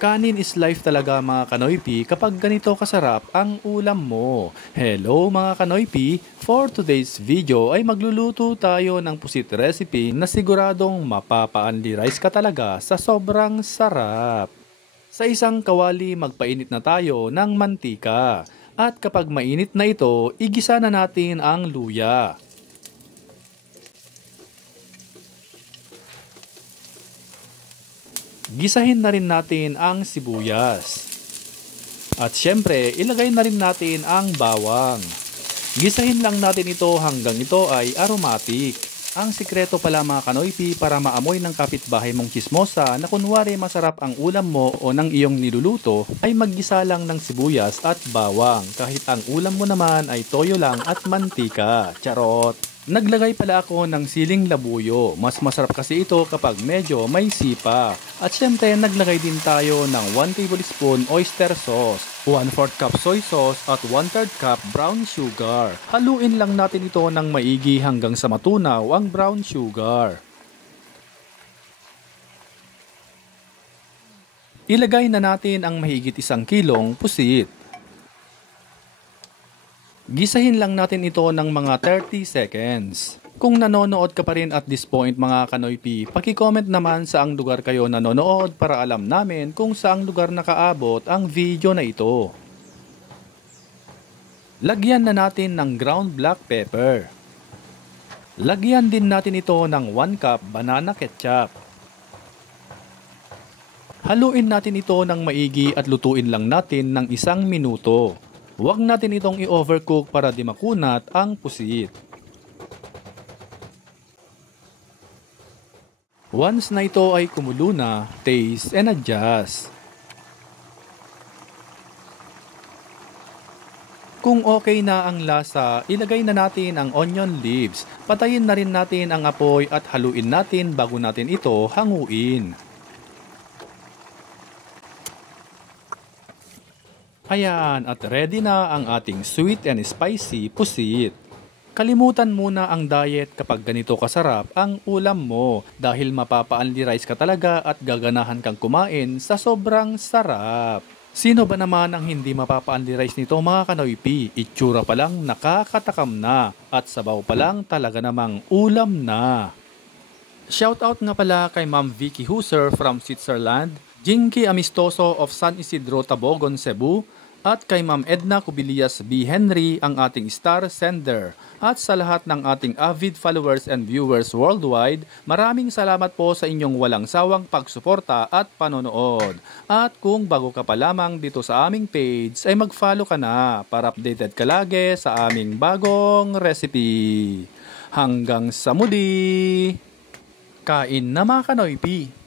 Kanin is life talaga mga Kanoypi kapag ganito kasarap ang ulam mo. Hello mga Kanoypi! For today's video ay magluluto tayo ng pusit recipe na siguradong mapapa-only rice ka talaga sa sobrang sarap. Sa isang kawali magpainit na tayo ng mantika. At kapag mainit na ito, igisa na natin ang luya. Gisahin na rin natin ang sibuyas. At syempre, ilagay na rin natin ang bawang. Gisahin lang natin ito hanggang ito ay aromatic. Ang sikreto pala mga Kanoypi para maamoy ng kapitbahay mong chismosa na kunwari masarap ang ulam mo o ng iyong niluluto ay maggisa lang ng sibuyas at bawang kahit ang ulam mo naman ay toyo lang at mantika. Charot! Naglagay pala ako ng siling labuyo. Mas masarap kasi ito kapag medyo may sipa. At syempre naglagay din tayo ng 1 tablespoon oyster sauce, 1/4 cup soy sauce at 1/3 cup brown sugar. Haluin lang natin ito ng maigi hanggang sa matunaw ang brown sugar. Ilagay na natin ang mahigit 1 kilong pusit. Gisahin lang natin ito ng mga 30 seconds. Kung nanonood ka pa rin at this point mga Kanoypi, paki-comment naman saang lugar kayo nanonood para alam namin kung saang lugar nakaabot ang video na ito. Lagyan na natin ng ground black pepper. Lagyan din natin ito ng 1 cup banana ketchup. Haluin natin ito ng maigi at lutuin lang natin ng 1 minuto. Huwag natin itong i-overcook para di makunat ang pusit. Once na ito ay kumulo na, taste and adjust. Kung okay na ang lasa, ilagay na natin ang onion leaves. Patayin na rin natin ang apoy at haluin natin bago natin ito hanguin. Ayan, at ready na ang ating sweet and spicy pusit. Kalimutan muna ang diet kapag ganito kasarap ang ulam mo dahil mapapa-only rice ka talaga at gaganahan kang kumain sa sobrang sarap. Sino ba naman ang hindi mapapa-only rice nito mga Kanoypi? Itsura pa lang nakakatakam na at sabaw pa lang talaga namang ulam na. Shoutout nga pala kay Ma'am Vicky Huser from Switzerland, Jinky Amistoso of San Isidro, Tabogon, Cebu, at kay Ma'am Edna Cubillas B. Henry, ang ating star sender. At sa lahat ng ating avid followers and viewers worldwide, maraming salamat po sa inyong walang sawang pagsuporta at panonood. At kung bago ka pa lamang dito sa aming page, ay mag-follow ka na para updated ka lagi sa aming bagong recipe. Hanggang sa muli! Kain na mga Kanoypi!